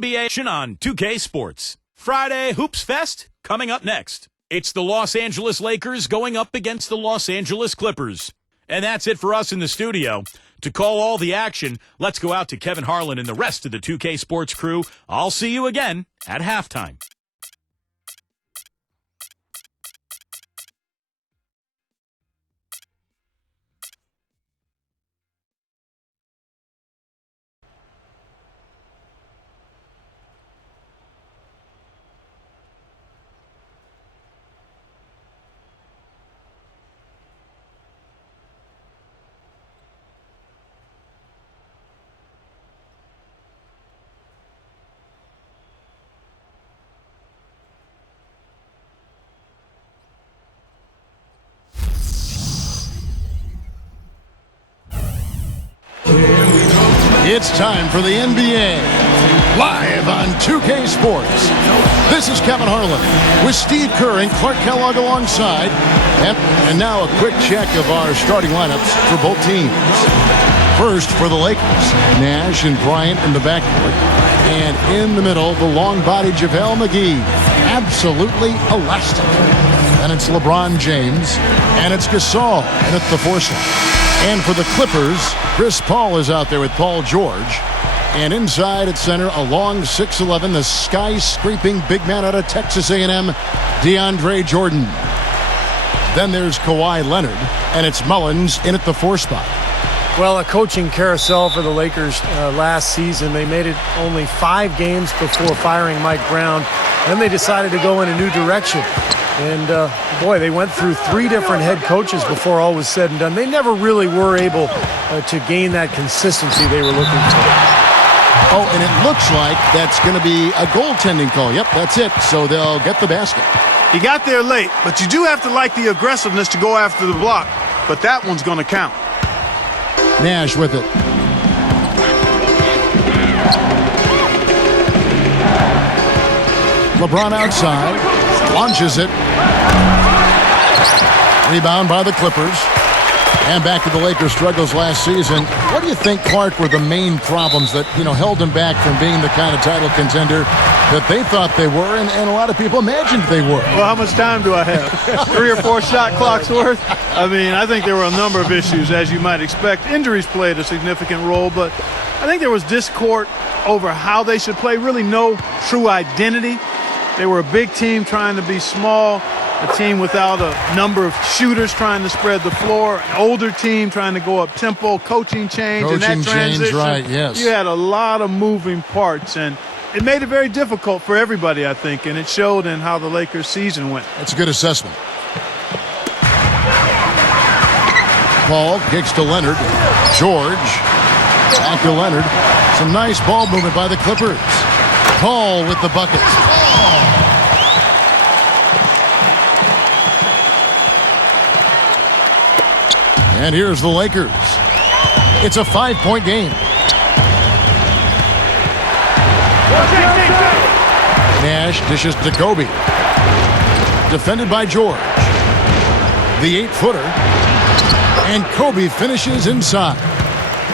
NBA action on 2K Sports. Friday Hoops Fest coming up next. It's the Los Angeles Lakers going up against the Los Angeles Clippers. And that's it for us in the studio. To call all the action, let's go out to Kevin Harlan and the rest of the 2K Sports crew. I'll see you again at halftime. It's time for the NBA, live on 2K Sports. This is Kevin Harlan with Steve Kerr and Clark Kellogg alongside. And now a quick check of our starting lineups for both teams. First for the Lakers, Nash and Bryant in the backcourt. And in the middle, the long-bodied JaVale McGee. Absolutely elastic. And it's LeBron James. And it's Gasol. And it's the foursome. And for the Clippers, Chris Paul is out there with Paul George. And inside at center, along 6'11", the skyscraping big man out of Texas A&M, DeAndre Jordan. Then there's Kawhi Leonard, and it's Mullins in at the 4 spot. Well, a coaching carousel for the Lakers last season. They made it only 5 games before firing Mike Brown. Then they decided to go in a new direction. And, boy, they went through 3 different head coaches before all was said and done. They never really were able to gain that consistency they were looking for. Oh, and it looks like that's going to be a goaltending call. Yep, that's it. So they'll get the basket. He got there late, but you do have to like the aggressiveness to go after the block. But that one's going to count. Nash with it. LeBron outside. Launches it. Rebound by the Clippers. And back to the Lakers' struggles last season. What do you think, Clark, were the main problems that, held them back from being the kind of title contender that they thought they were and a lot of people imagined they were? Well, how much time do I have? 3 or 4 shot clocks worth? I think there were a number of issues, as you might expect. Injuries played a significant role, but I think there was discord over how they should play, really no true identity. They were a big team trying to be small, a team without a number of shooters trying to spread the floor, an older team trying to go up tempo, coaching change, and that transition. Right, yes. You had a lot of moving parts, and it made it very difficult for everybody, I think, and it showed in how the Lakers' season went. That's a good assessment. Paul kicks to Leonard. George back to Leonard. Some nice ball movement by the Clippers. Paul with the bucket. And here's the Lakers. It's a 5-point game. Nash dishes to Kobe. Defended by George. The 8-footer. And Kobe finishes inside.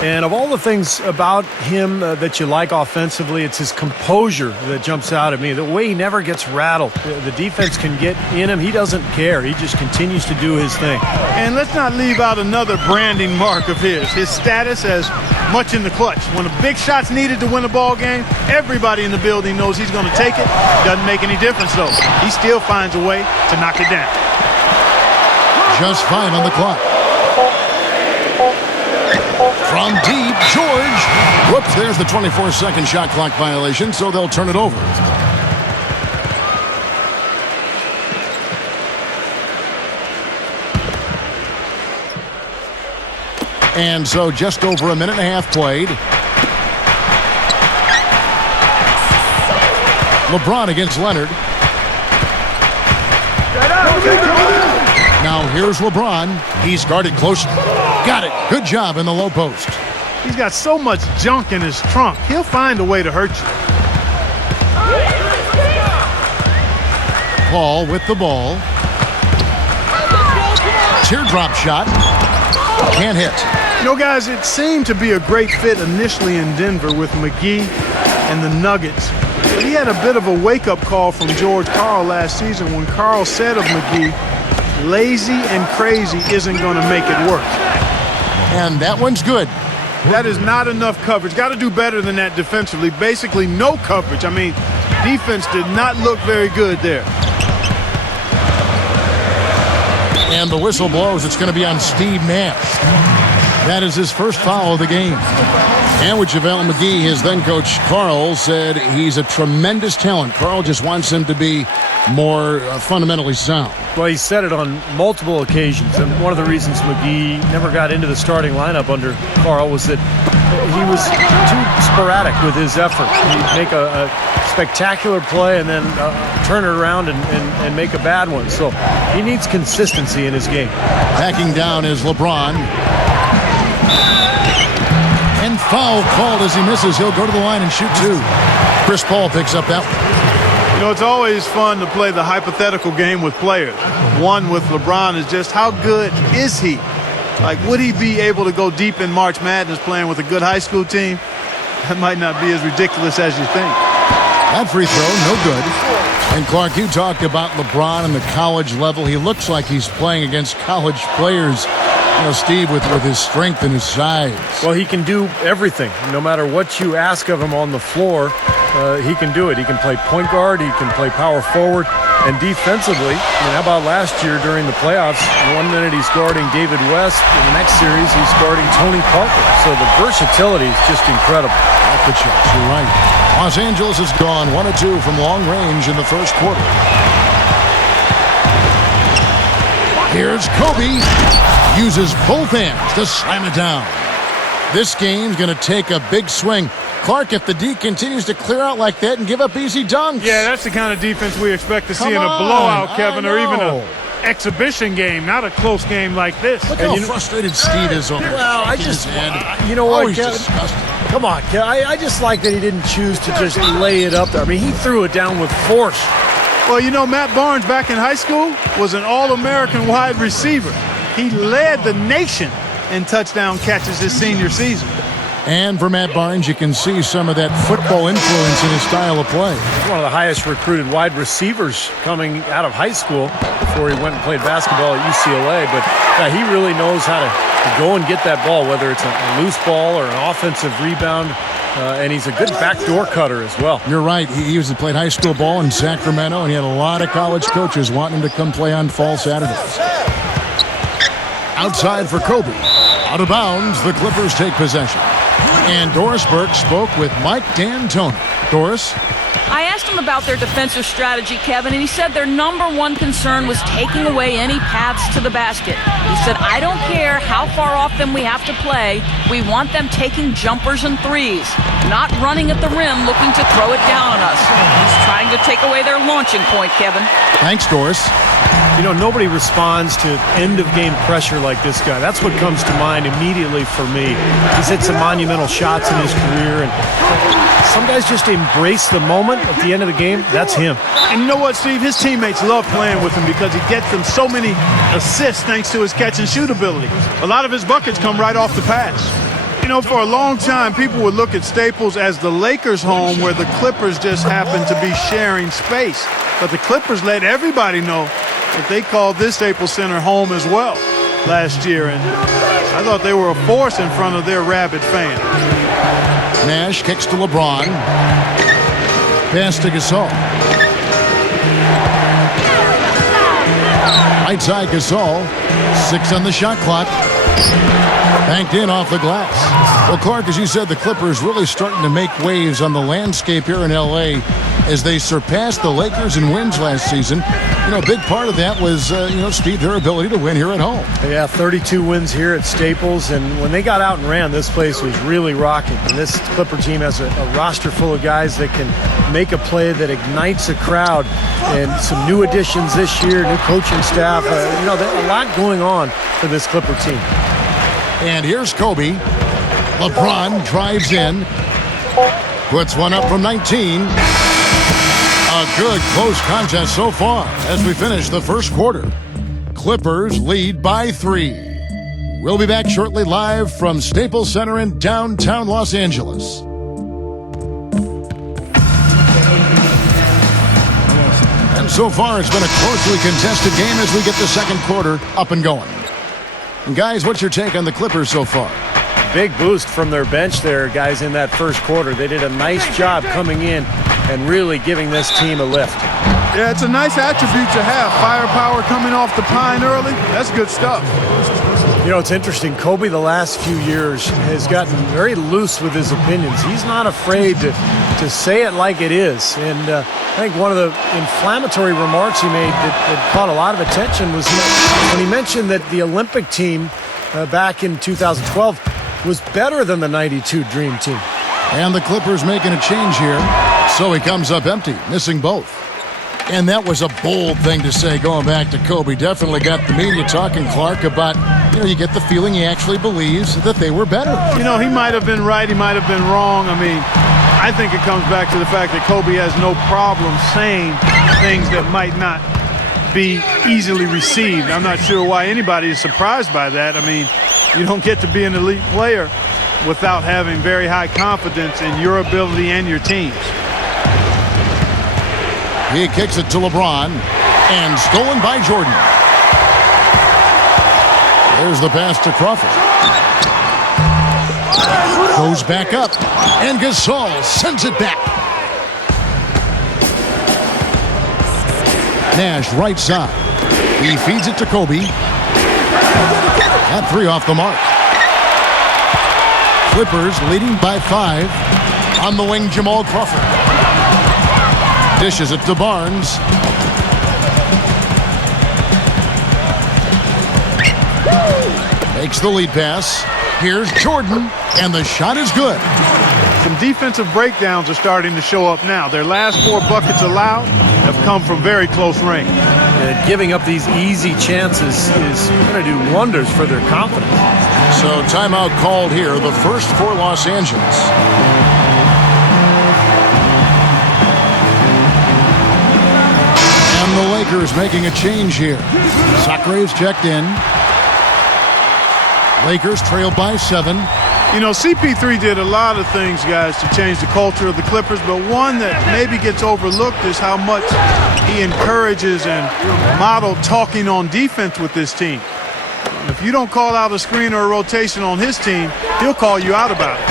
And of all the things about him that you like offensively, it's his composure that jumps out at me. The way he never gets rattled. The defense can get in him. He doesn't care. He just continues to do his thing. And let's not leave out another branding mark of his status as much in the clutch. When a big shot's needed to win a ball game, everybody in the building knows he's going to take it. Doesn't make any difference, though. He still finds a way to knock it down. Just 5 on the clock. From deep, George. Whoops, there's the 24-second shot clock violation, so they'll turn it over. And so just over a minute and a half played. LeBron against Leonard. Now here's LeBron. He's guarded closely. Got it. Good job in the low post. He's got so much junk in his trunk. He'll find a way to hurt you. Paul with the ball. Teardrop shot. Can't hit. Guys, it seemed to be a great fit initially in Denver with McGee and the Nuggets. But he had a bit of a wake-up call from George Karl last season when Karl said of McGee, lazy and crazy isn't going to make it work. And that one's good. That is not enough coverage. Got to do better than that defensively. Basically no coverage. I mean, defense did not look very good there. And the whistle blows. It's going to be on Steve Nash. That is his first foul of the game. And with JaVale McGee, his then coach Karl said he's a tremendous talent. Karl just wants him to be more fundamentally sound. Well, he said it on multiple occasions, and one of the reasons McGee never got into the starting lineup under Karl was that he was too sporadic with his effort. He'd make a spectacular play and then turn it around and make a bad one. So he needs consistency in his game. Backing down is LeBron. And foul called as he misses. He'll go to the line and shoot two. Chris Paul picks up that one. You know, it's always fun to play the hypothetical game with players. One with LeBron is just how good is he? Like, would he be able to go deep in March Madness playing with a good high school team? That might not be as ridiculous as you think. That free throw, no good. And Clark, you talked about LeBron and the college level. He looks like he's playing against college players. You know, Steve, with his strength and his size. Well, he can do everything. No matter what you ask of him on the floor, he can do it. He can play point guard. He can play power forward. And defensively, how about last year during the playoffs? 1 minute he's guarding David West. In the next series, he's guarding Tony Parker. So the versatility is just incredible. Off the charts, you're right. Los Angeles has gone 1 of 2 from long range in the first quarter. Here's Kobe. Uses both hands to slam it down. This game's going to take a big swing. Clark, if the D continues to clear out like that and give up easy dunks. Yeah, that's the kind of defense we expect to see in a on, blowout, Kevin, or even know. an exhibition game, not a close game like this. Look how frustrated Steve is over Well, I just, you know what, he's Kevin? disgusting. Come on, Kevin. I just like that he didn't choose to just lay it up there. I mean, he threw it down with force. Well, you know, Matt Barnes back in high school was an All-American wide receiver. He led the nation in touchdown catches his senior season. And for Matt Barnes, you can see some of that football influence in his style of play. He's one of the highest recruited wide receivers coming out of high school before he went and played basketball at UCLA. But he really knows how to go and get that ball, whether it's a loose ball or an offensive rebound. And he's a good backdoor cutter as well. You're right. He used to play high school ball in Sacramento, and he had a lot of college coaches wanting him to come play on fall Saturdays. Outside for Kobe. Out of bounds, the Clippers take possession. And Doris Burke spoke with Mike D'Antoni. Doris? I asked him about their defensive strategy, Kevin, and he said their number one concern was taking away any paths to the basket. He said, I don't care how far off them we have to play. We want them taking jumpers and threes, not running at the rim looking to throw it down on us. He's trying to take away their launching point, Kevin. Thanks, Doris. You know, nobody responds to end-of-game pressure like this guy. That's what comes to mind immediately for me. He's hit some monumental shots in his career, and some guys just embrace the moment at the end of the game. That's him. And you know what, Steve? His teammates love playing with him because he gets them so many assists thanks to his catch-and-shoot ability. A lot of his buckets come right off the pass. You know, for a long time, people would look at Staples as the Lakers' home where the Clippers just happened to be sharing space. But the Clippers let everybody know that they called this Staples Center home as well last year. And I thought they were a force in front of their rabid fans. Nash kicks to LeBron. Pass to Gasol. Right side Gasol. 6 on the shot clock. Banked in off the glass. Well, Clark, as you said, the Clippers really starting to make waves on the landscape here in L.A. as they surpassed the Lakers in wins last season. You know, a big part of that was, Steve, their ability to win here at home. Yeah, 32 wins here at Staples, and when they got out and ran, this place was really rocking. And this Clipper team has a roster full of guys that can make a play that ignites a crowd, and some new additions this year, new coaching staff. A lot going on for this Clipper team. And here's Kobe. LeBron drives in. Puts one up from 19. A good close contest so far as we finish the first quarter. Clippers lead by 3. We'll be back shortly live from Staples Center in downtown Los Angeles. So far, it's been a closely contested game as we get the second quarter up and going. And guys, what's your take on the Clippers so far? Big boost from their bench there, guys, in that first quarter. They did a nice job coming in and really giving this team a lift. Yeah, it's a nice attribute to have. Firepower coming off the pine early. That's good stuff. You know, it's interesting. Kobe, the last few years, has gotten very loose with his opinions. He's not afraid to say it like it is. And I think one of the inflammatory remarks he made that caught a lot of attention was when he mentioned that the Olympic team back in 2012 was better than the '92 Dream Team. And the Clippers making a change here. So he comes up empty, missing both. And that was a bold thing to say going back to Kobe. Definitely got the media talking, Clark, about, you get the feeling he actually believes that they were better. He might have been right, he might have been wrong. I mean, I think it comes back to the fact that Kobe has no problem saying things that might not be easily received. I'm not sure why anybody is surprised by that. I mean, you don't get to be an elite player without having very high confidence in your ability and your team's. He kicks it to LeBron, and stolen by Jordan. There's the pass to Crawford. Goes back up, and Gasol sends it back. Nash right side. He feeds it to Kobe. That three off the mark. Clippers leading by 5. On the wing, Jamal Crawford. Dishes it to Barnes. Makes the lead pass. Here's Jordan, and the shot is good. Some defensive breakdowns are starting to show up now. Their last 4 buckets allowed have come from very close range. And giving up these easy chances is going to do wonders for their confidence. So timeout called here, the first for Los Angeles. And the Lakers making a change here. Sacré's checked in. Lakers trail by 7. CP3 did a lot of things, guys, to change the culture of the Clippers, but one that maybe gets overlooked is how much he encourages and model talking on defense with this team. If you don't call out a screen or a rotation on his team, he'll call you out about it.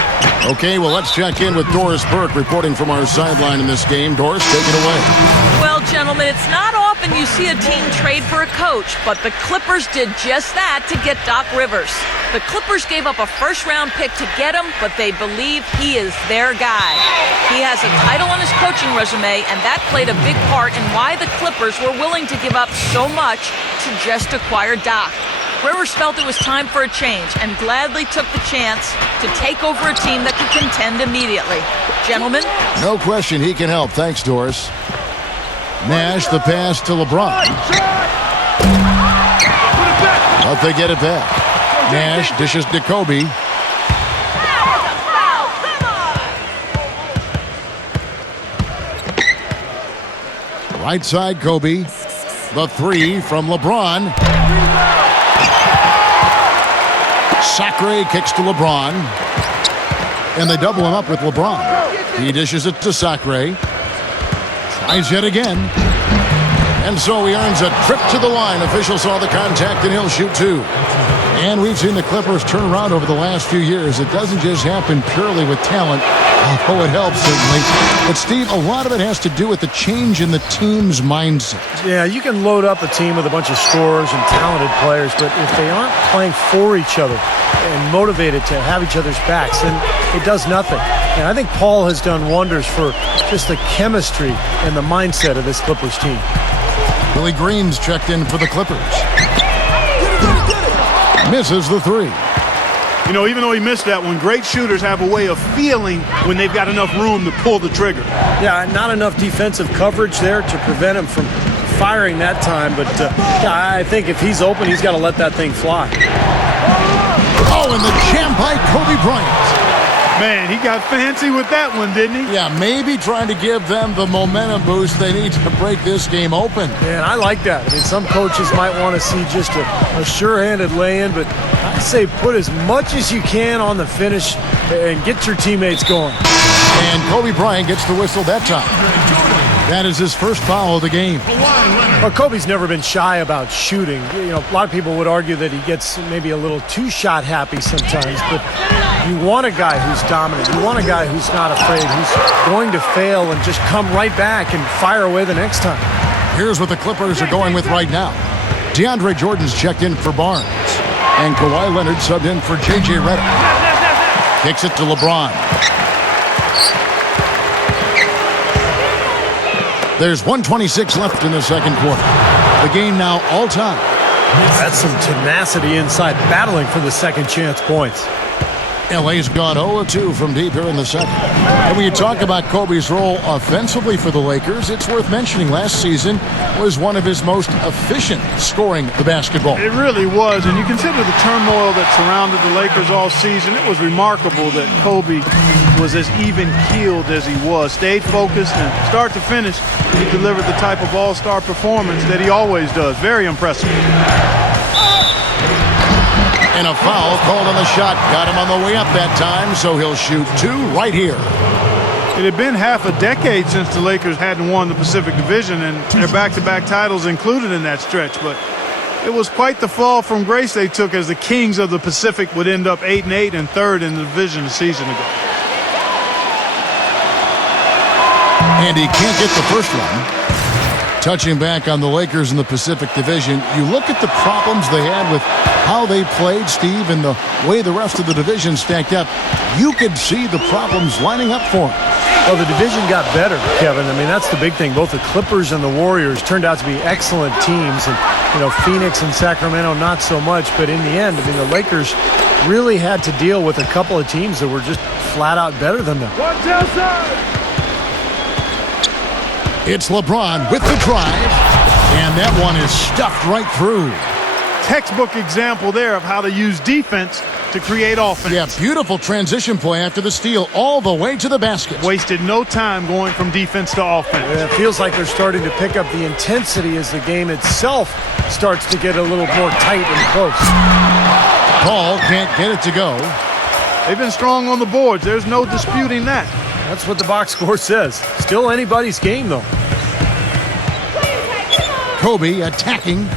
Okay, well, let's check in with Doris Burke reporting from our sideline in this game. Doris, take it away. Well, gentlemen, it's not often you see a team trade for a coach, but the Clippers did just that to get Doc Rivers. The Clippers gave up a first-round pick to get him, but they believe he is their guy. He has a title on his coaching resume, and that played a big part in why the Clippers were willing to give up so much to just acquire Doc. Rivers felt it was time for a change and gladly took the chance to take over a team that could contend immediately. Gentlemen? No question he can help. Thanks, Doris. Nash, the pass to LeBron. But they get it back. Nash dishes to Kobe. Right side, Kobe. The 3 from LeBron. Sacré kicks to LeBron. And they double him up with LeBron. He dishes it to Sacré. Tries yet again. And so he earns a trip to the line. Officials saw the contact, and he'll shoot 2. And we've seen the Clippers turn around over the last few years. It doesn't just happen purely with talent, although it helps, certainly. But, Steve, a lot of it has to do with the change in the team's mindset. Yeah, you can load up a team with a bunch of scorers and talented players, but if they aren't playing for each other and motivated to have each other's backs, then it does nothing. And I think Paul has done wonders for just the chemistry and the mindset of this Clippers team. Willie Green's checked in for the Clippers. Misses the 3. Even though he missed that one, great shooters have a way of feeling when they've got enough room to pull the trigger. Yeah, not enough defensive coverage there to prevent him from firing that time. But, I think if he's open, he's got to let that thing fly. Oh, and the jam by Kobe Bryant. Man, he got fancy with that one, didn't he? Yeah, maybe trying to give them the momentum boost they need to break this game open. Man, I like that. I mean, some coaches might want to see just a sure-handed lay-in, but I say put as much as you can on the finish and get your teammates going. And Kobe Bryant gets the whistle that time. That is his first foul of the game. Well, Kobe's never been shy about shooting. You know, a lot of people would argue that he gets maybe a little too shot happy sometimes, but you want a guy who's dominant. You want a guy who's not afraid, who's going to fail and just come right back and fire away the next time. Here's what the Clippers are going with right now. DeAndre Jordan's checked in for Barnes, and Kawhi Leonard subbed in for J.J. Redick. Kicks it to LeBron. There's 1:26 left in the second quarter. The game now all time. That's some tenacity inside, battling for the second chance points. LA's gone 0-2 from deep here in the second. And when you talk about Kobe's role offensively for the Lakers, it's worth mentioning last season was one of his most efficient scoring the basketball. It really was, and you consider the turmoil that surrounded the Lakers all season. It was remarkable that Kobe was as even-keeled as he was, stayed focused, and start to finish, he delivered the type of all-star performance that he always does. Very impressive. And a foul called on the shot. Got him on the way up that time, so he'll shoot two right here. It had been half a decade since the Lakers hadn't won the Pacific Division, and their back-to-back titles included in that stretch. But it was quite the fall from grace they took, as the Kings of the Pacific would end up 8-8 and third in the division a season ago. And he can't get the first one. Touching back on the Lakers in the Pacific Division, you look at the problems they had with how they played, Steve, and the way the rest of the division stacked up. You could see the problems lining up for them. Well, the division got better, Kevin. I mean, that's the big thing. Both the Clippers and the Warriors turned out to be excellent teams. And, you know, Phoenix and Sacramento, not so much. But in the end, I mean, the Lakers really had to deal with a couple of teams that were just flat out better than them. It's LeBron with the drive, and that one is stuffed right through. Textbook example there of how to use defense to create offense. Yeah, beautiful transition play after the steal all the way to the basket. Wasted no time going from defense to offense. It feels like they're starting to pick up the intensity as the game itself starts to get a little more tight and close. Paul can't get it to go. They've been strong on the boards. There's no disputing that. That's what the box score says. Still anybody's game, though. Kobe attacking.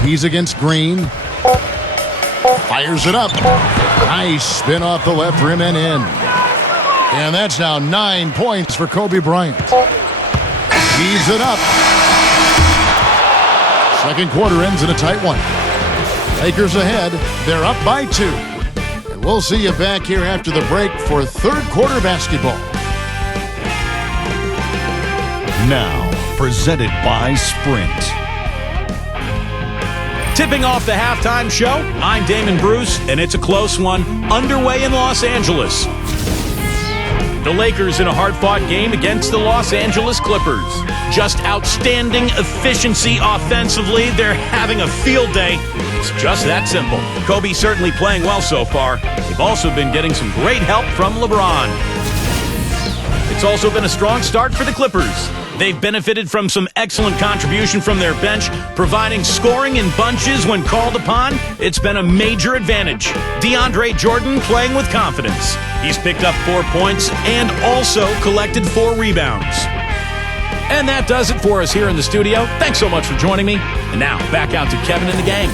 He's against Green. Fires it up. Nice spin off the left rim and in. And that's now 9 points for Kobe Bryant. Heaves it up. Second quarter ends in a tight one. Lakers ahead. They're up by 2. And we'll see you back here after the break for third quarter basketball. Now, presented by Sprint. Tipping off the halftime show, I'm Damon Bruce, and it's a close one underway in Los Angeles. The Lakers in a hard-fought game against the Los Angeles Clippers. Just outstanding efficiency offensively. They're having a field day. It's just that simple. Kobe certainly playing well so far. They've also been getting some great help from LeBron. It's also been a strong start for the Clippers. They've benefited from some excellent contribution from their bench, providing scoring in bunches when called upon. It's been a major advantage. DeAndre Jordan playing with confidence. He's picked up 4 points and also collected 4 rebounds. And that does it for us here in the studio. Thanks so much for joining me. And now, back out to Kevin and the gang.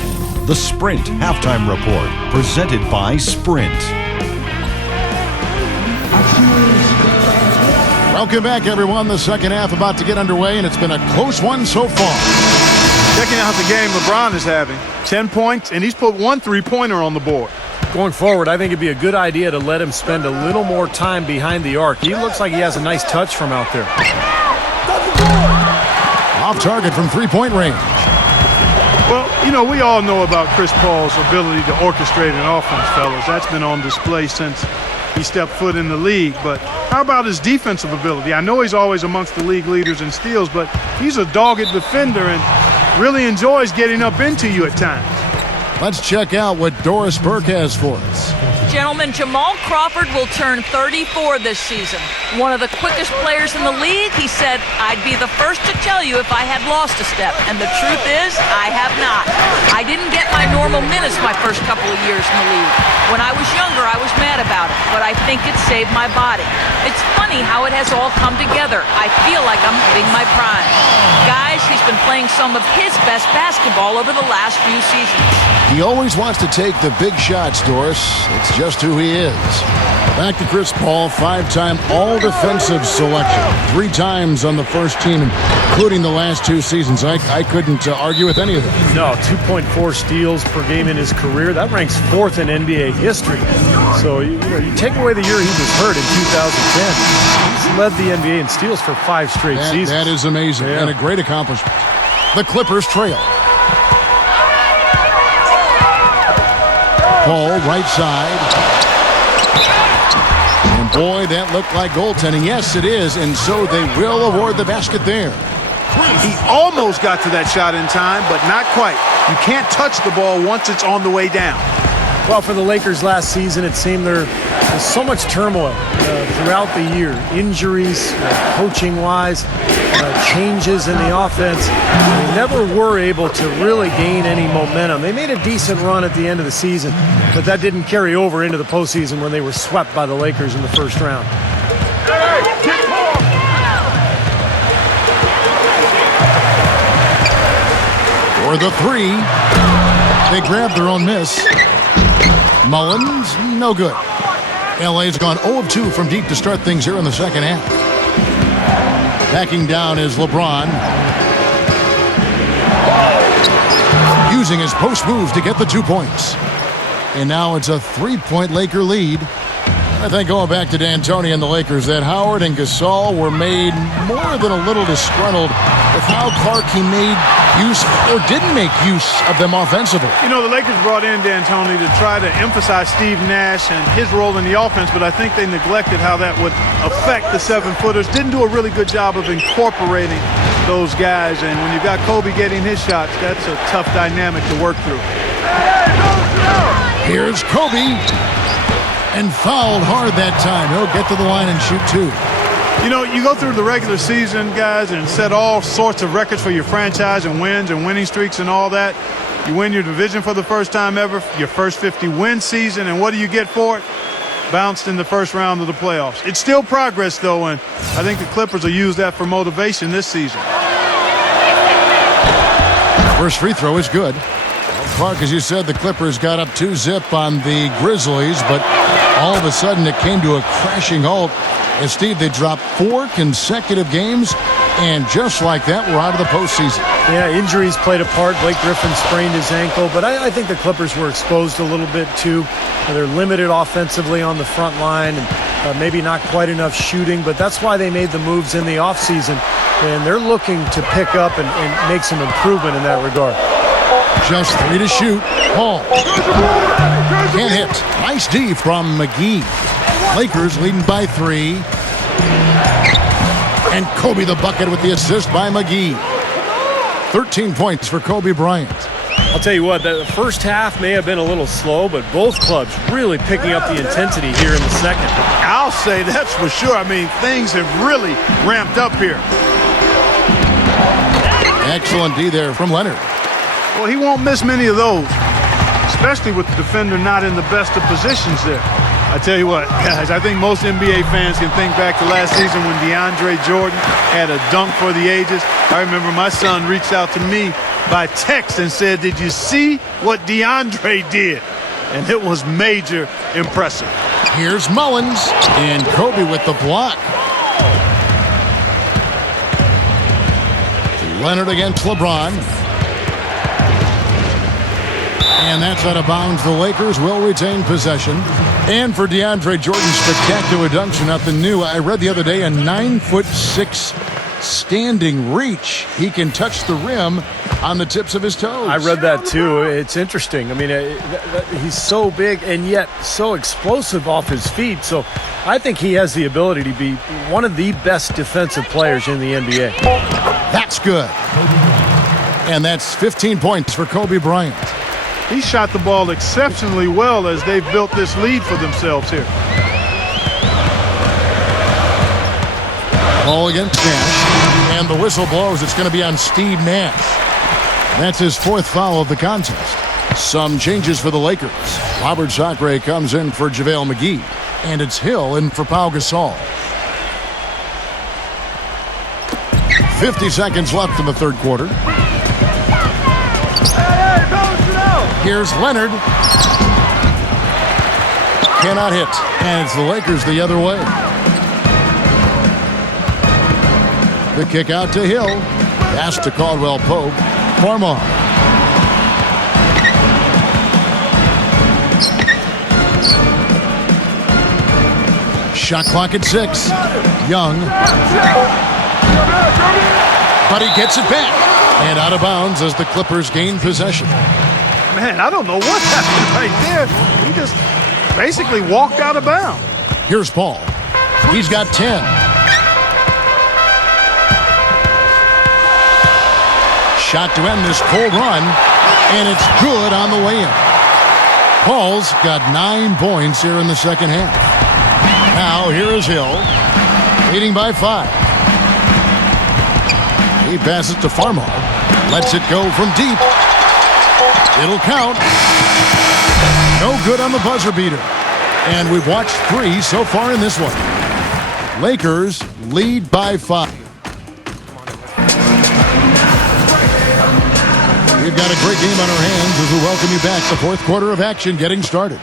The Sprint Halftime Report, presented by Sprint. Welcome back, everyone. The second half about to get underway, and it's been a close one so far. Checking out the game LeBron is having. 10 points, and he's put 1 3-pointer on the board. Going forward, I think it'd be a good idea to let him spend a little more time behind the arc. He looks like he has a nice touch from out there. Off target from three-point range. Well, you know, we all know about Chris Paul's ability to orchestrate an offense, fellas. That's been on display since he stepped foot in the league. But how about his defensive ability? I know he's always amongst the league leaders in steals, but he's a dogged defender and really enjoys getting up into you at times. Let's check out what Doris Burke has for us. gentlemen, Jamal Crawford will turn 34 this season. One of the quickest players in the league. He said, "I'd be the first to tell you if I had lost a step." And the truth is, I have not. I didn't get my normal minutes my first couple of years in the league. When I was younger, I was mad about it, but I think it saved my body. It's funny how it has all come together. I feel like I'm hitting my prime. Guys, he's been playing some of his best basketball over the last few seasons. He always wants to take the big shots, Doris. It's just who he is. Back to Chris Paul, 5-time all-defensive selection. 3 times on the first team, including the last 2 seasons. I couldn't argue with any of them. No, 2.4 steals per game in his career. That ranks 4th in NBA history. So, you take away the year he was hurt in 2010. He's led the NBA in steals for 5 straight seasons. That is amazing and a great accomplishment. The Clippers trail. Paul, right side. And boy, that looked like goaltending. Yes, it is, and so they will award the basket there. He almost got to that shot in time, but not quite. You can't touch the ball once it's on the way down. Well, for the Lakers last season, it seemed there's so much turmoil throughout the year. Injuries, coaching-wise, changes in the offense. They never were able to really gain any momentum. They made a decent run at the end of the season, but that didn't carry over into the postseason when they were swept by the Lakers in the first round. For the 3, they grabbed their own miss. Mullins, no good. LA's gone 0 of 2 from deep to start things here in the second half. Backing down is LeBron. Using his post move to get the 2 points. And now it's a 3-point Laker lead. I think going back to D'Antoni and the Lakers, that Howard and Gasol were made more than a little disgruntled with how Clark he made use or didn't make use of them offensively. You know, the Lakers brought in D'Antoni to try to emphasize Steve Nash and his role in the offense, but I think they neglected how that would affect the 7-footers. Didn't do a really good job of incorporating those guys, and when you've got Kobe getting his shots, that's a tough dynamic to work through. Here's Kobe. And fouled hard that time. He'll get to the line and shoot 2. You know, you go through the regular season, guys, and set all sorts of records for your franchise and wins and winning streaks and all that. You win your division for the first time ever, your first 50-win season, and what do you get for it? Bounced in the first round of the playoffs. It's still progress, though, and I think the Clippers will use that for motivation this season. First free throw is good. Clark, as you said, the Clippers got up 2-zip on the Grizzlies, but all of a sudden it came to a crashing halt. And Steve, they dropped 4 consecutive games, and just like that, we're out of the postseason. Yeah, injuries played a part. Blake Griffin sprained his ankle, but I think the Clippers were exposed a little bit too. They're limited offensively on the front line, and maybe not quite enough shooting, but that's why they made the moves in the offseason, and they're looking to pick up and make some improvement in that regard. Just 3 to shoot. Paul. Can't hit. Nice D from McGee. Lakers leading by 3. And Kobe the bucket with the assist by McGee. 13 points for Kobe Bryant. I'll tell you what, the first half may have been a little slow, but both clubs really picking up the intensity here in the second. I'll say that's for sure. I mean, things have really ramped up here. Excellent D there from Leonard. Well, he won't miss many of those, especially with the defender not in the best of positions there. I tell you what, guys, I think most NBA fans can think back to last season when DeAndre Jordan had a dunk for the ages. I remember my son reached out to me by text and said, "Did you see what DeAndre did?" And it was major impressive. Here's Mullins, and Kobe with the block. Leonard against LeBron. And that's out of bounds. The Lakers will retain possession. And for DeAndre Jordan's spectacular dunks are nothing new. I read the other day a 9'6" standing reach. He can touch the rim on the tips of his toes. I read that too. It's interesting. I mean, he's so big and yet so explosive off his feet. So I think he has the ability to be one of the best defensive players in the NBA. That's good. And that's 15 points for Kobe Bryant. he shot the ball exceptionally well as they've built this lead for themselves here. Ball against Nash, and the whistle blows. It's going to be on Steve Nash. That's his 4th foul of the contest. Some changes for the Lakers. Robert Sacre comes in for JaVale McGee, and it's Hill in for Pau Gasol. 50 seconds left in the 3rd quarter. Here's Leonard. Cannot hit, and it's the Lakers the other way. The kick out to Hill. Pass to Caldwell Pope. Farmar. Shot clock at 6. Young. But he gets it back. And out of bounds as the Clippers gain possession. Man, I don't know what happened right there. He just basically walked out of bounds. Here's Paul. He's got 10. Shot to end this cold run, and it's good on the way in. Paul's got 9 points here in the second half. Now here is Hill, leading by 5. He passes to Farmar, lets it go from deep. It'll count. No good on the buzzer beater. And we've watched 3 so far in this one. Lakers lead by 5. We've got a great game on our hands as we welcome you back. The 4th quarter of action getting started.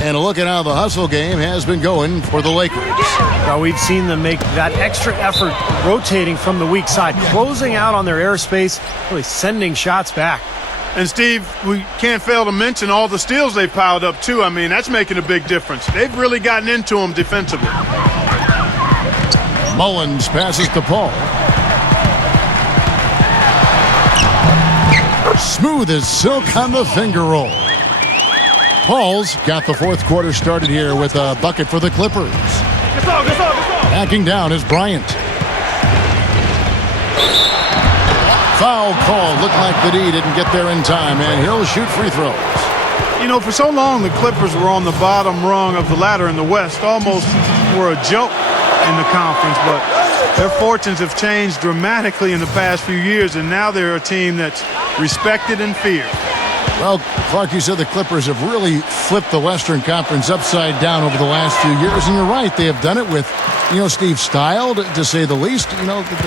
And a look at how the hustle game has been going for the Lakers. Well, we've seen them make that extra effort rotating from the weak side, closing out on their airspace, really sending shots back. And Steve, we can't fail to mention all the steals they've piled up too. I mean, that's making a big difference. They've really gotten into them defensively. Mullins passes to Paul. Smooth as silk on the finger roll. Paul's got the 4th quarter started here with a bucket for the Clippers. Backing down is Bryant. Foul call. Looked like the D didn't get there in time, and he'll shoot free throws. You know, for so long, the Clippers were on the bottom rung of the ladder in the West, almost were a joke in the conference, but their fortunes have changed dramatically in the past few years, and now they're a team that's respected and feared. Well, Clark, you said the Clippers have really flipped the Western Conference upside down over the last few years, and you're right. They have done it with, Steve, style, to say the least.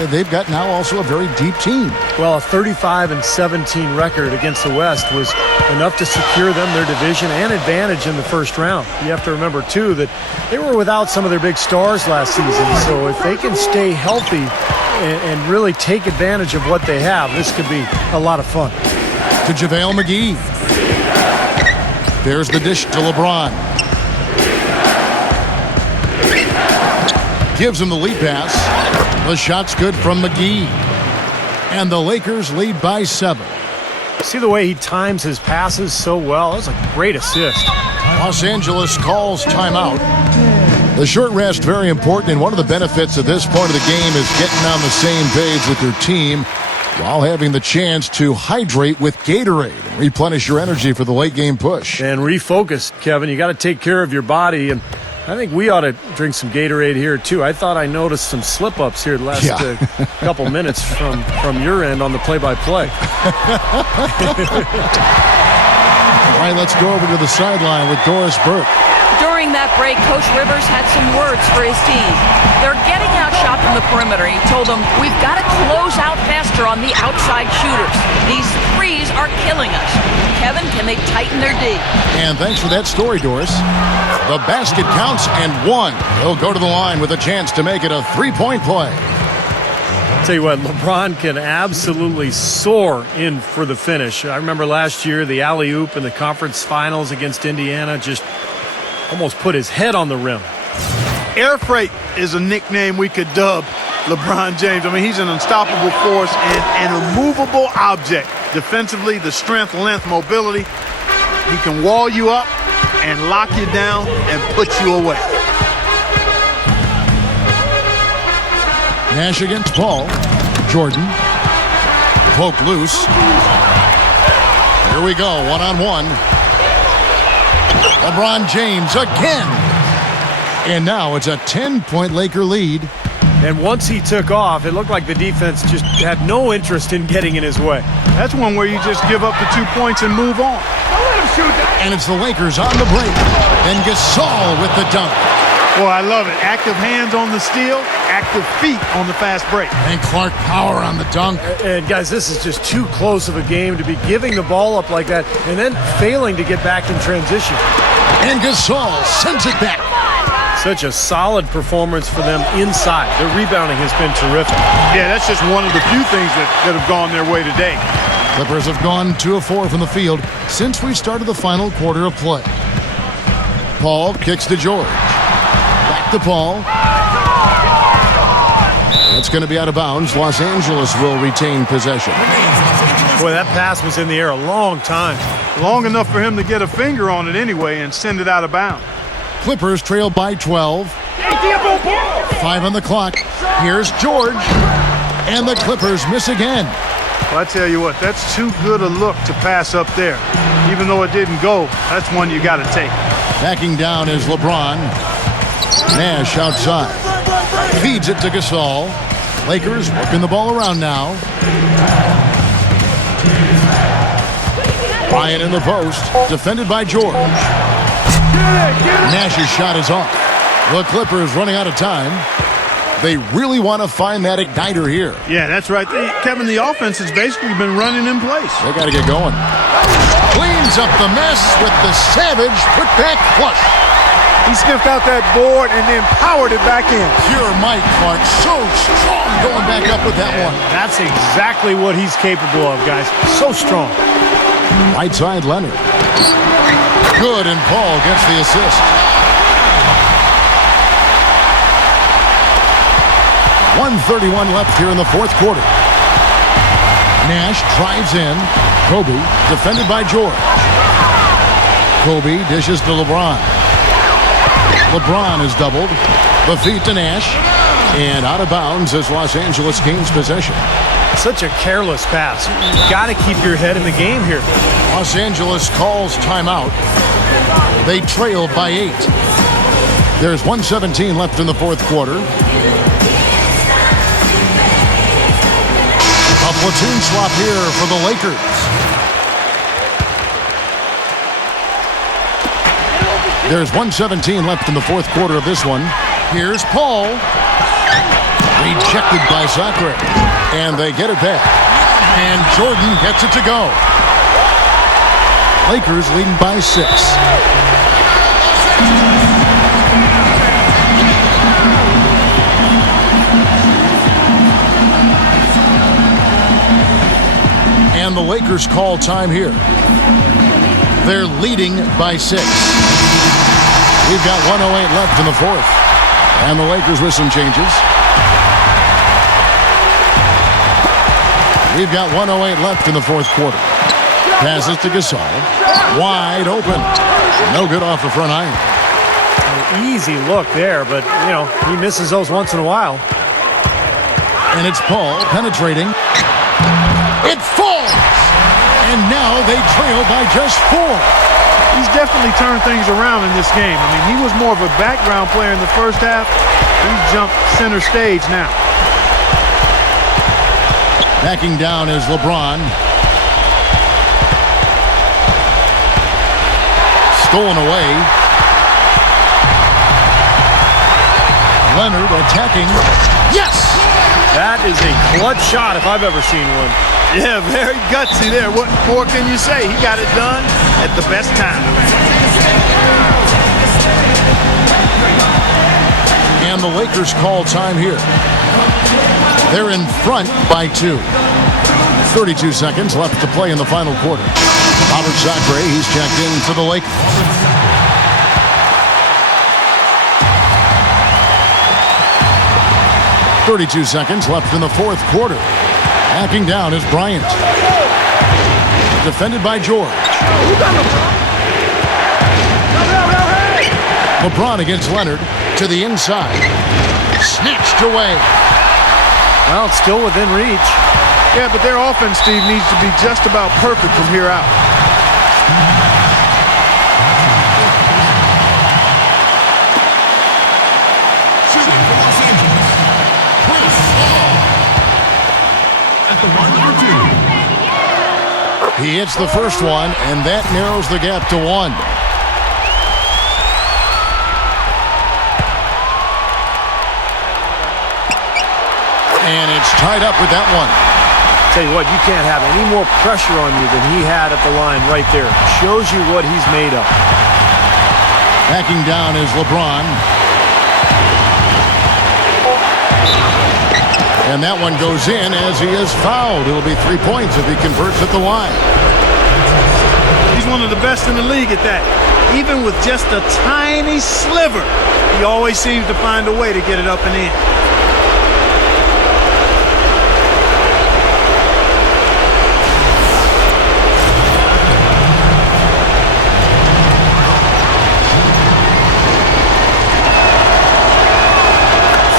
They've got now also a very deep team. Well, a 35-17 record against the West was enough to secure them their division and advantage in the first round. You have to remember, too, that they were without some of their big stars last season, so if they can stay healthy and really take advantage of what they have, this could be a lot of fun. To JaVale McGee. There's the dish to LeBron. Gives him the lead pass. The shot's good from McGee. And the Lakers lead by 7. See the way he times his passes so well? That was a great assist. Los Angeles calls timeout. The short rest, very important, and one of the benefits of this part of the game is getting on the same page with your team while having the chance to hydrate with Gatorade and replenish your energy for the late game push. And refocus, Kevin. You got to take care of your body, and I think we ought to drink some Gatorade here, too. I thought I noticed some slip-ups here the last couple minutes from your end on the play-by-play. All right, let's go over to the sideline with Doris Burke. During that break, Coach Rivers had some words for his team. They're getting outshot from the perimeter. He told them, we've got to close out faster on the outside shooters. These threes are killing us. Kevin, can they tighten their D? And thanks for that story, Doris. The basket counts and 1. He'll go to the line with a chance to make it a 3-point play. Tell you what, LeBron can absolutely soar in for the finish. I remember last year, the alley-oop in the conference finals against Indiana just almost put his head on the rim. Air freight is a nickname we could dub LeBron James. I mean, he's an unstoppable force and an immovable object. Defensively, the strength, length, mobility. He can wall you up and lock you down and put you away. Nash against Paul. Jordan. Poke loose. Here we go, one-on-one. LeBron James again. And now it's a 10-point Laker lead. And once he took off, it looked like the defense just had no interest in getting in his way. That's one where you just give up the 2 points and move on. And it's the Lakers on the break. And Gasol with the dunk. Boy, I love it. Active hands on the steal, active feet on the fast break. And Clark Power on the dunk. And guys, this is just too close of a game to be giving the ball up like that and then failing to get back in transition. And Gasol sends it back. Such a solid performance for them inside. Their rebounding has been terrific. Yeah, that's just one of the few things that have gone their way today. Clippers have gone 2 of 4 from the field since we started the final quarter of play. Paul kicks to George. Back to Paul. That's going to be out of bounds. Los Angeles will retain possession. Boy, that pass was in the air a long time. Long enough for him to get a finger on it anyway and send it out of bounds. Clippers trail by 12. 5 on the clock. Here's George. And the Clippers miss again. Well, I tell you what, that's too good a look to pass up there. Even though it didn't go, that's one you got to take. Backing down is LeBron. Nash outside. Feeds it to Gasol. Lakers working the ball around now. Bryant in the post. Defended by George. Nash's shot is off. The Clippers running out of time. They really want to find that igniter here. Yeah, that's right. Kevin, the offense has basically been running in place. They got to get going. Cleans up the mess with the savage put-back flush. He sniffed out that board and then powered it back in. Pure Mike Clark, so strong going back up with that one. That's exactly what he's capable of, guys. So strong. Right side, Leonard. Good, and Paul gets the assist. 1:31 left here in the fourth quarter. Nash drives in. Kobe, defended by George. Kobe dishes to LeBron. LeBron is doubled. The feet to Nash. And out of bounds as Los Angeles gains possession. Such a careless pass. You've got to keep your head in the game here. Los Angeles calls timeout. They trail by 8. There's 1:17 left in the fourth quarter. A platoon swap here for the Lakers. There's 1:17 left in the fourth quarter of this one. Here's Paul. Rejected by Sacre. And they get it back. And Jordan gets it to go. Lakers leading by 6. And the Lakers call time here. They're leading by 6. We've got 1:08 left in the fourth. And the Lakers with some changes. We've got 1:08 left in the fourth quarter. Passes to Gasol. Wide open. No good off the front iron. An easy look there, but, you know, he misses those once in a while. And it's Paul penetrating. It falls! And now they trail by just 4. He's definitely turned things around in this game. I mean, he was more of a background player in the first half. He's jumped center stage now. Backing down is LeBron. Stolen away. Leonard attacking. Yes! That is a clutch shot if I've ever seen one. Yeah, very gutsy there. What more can you say? He got it done at the best time. And the Lakers call time here. They're in front by 2. 32 seconds left to play in the final quarter. Robert Sacre, he's checked in for the Lakers. .32 seconds left in the fourth quarter. Backing down is Bryant. Defended by George. LeBron against Leonard to the inside. Snatched away. Well, it's still within reach. Yeah, but their offense, Steve, needs to be just about perfect from here out. Shooting for Los Angeles, Chris Paul. At the line number 2. He hits the first one, and that narrows the gap to 1. And it's tied up with that one. Tell you what, you can't have any more pressure on you than he had at the line right there. Shows you what he's made of. Backing down is LeBron. And that one goes in as he is fouled. It'll be 3 points if he converts at the line. He's one of the best in the league at that. Even with just a tiny sliver, he always seems to find a way to get it up and in.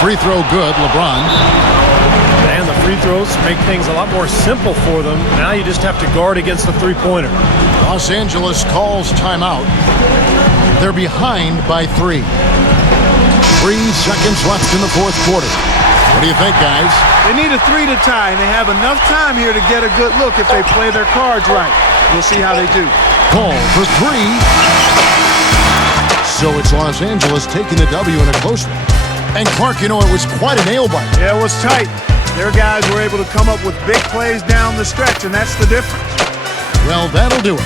Free throw good, LeBron. And the free throws make things a lot more simple for them. Now you just have to guard against the three-pointer. Los Angeles calls timeout. They're behind by 3. 3 seconds left in the fourth quarter. What do you think, guys? They need a 3 to tie, and they have enough time here to get a good look if they play their cards right. We'll see how they do. Paul for 3. So it's Los Angeles taking the W in a close one. And Clark, you know, it was quite a nail-biter. Yeah, it was tight. Their guys were able to come up with big plays down the stretch, and that's the difference. Well, that'll do it.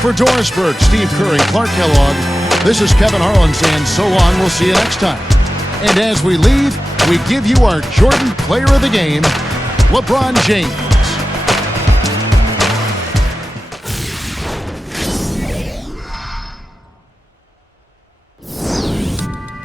For Doris Burke, Steve Kerr, and Clark Kellogg, this is Kevin Harlan saying so long. We'll see you next time. And as we leave, we give you our Jordan Player of the Game, LeBron James.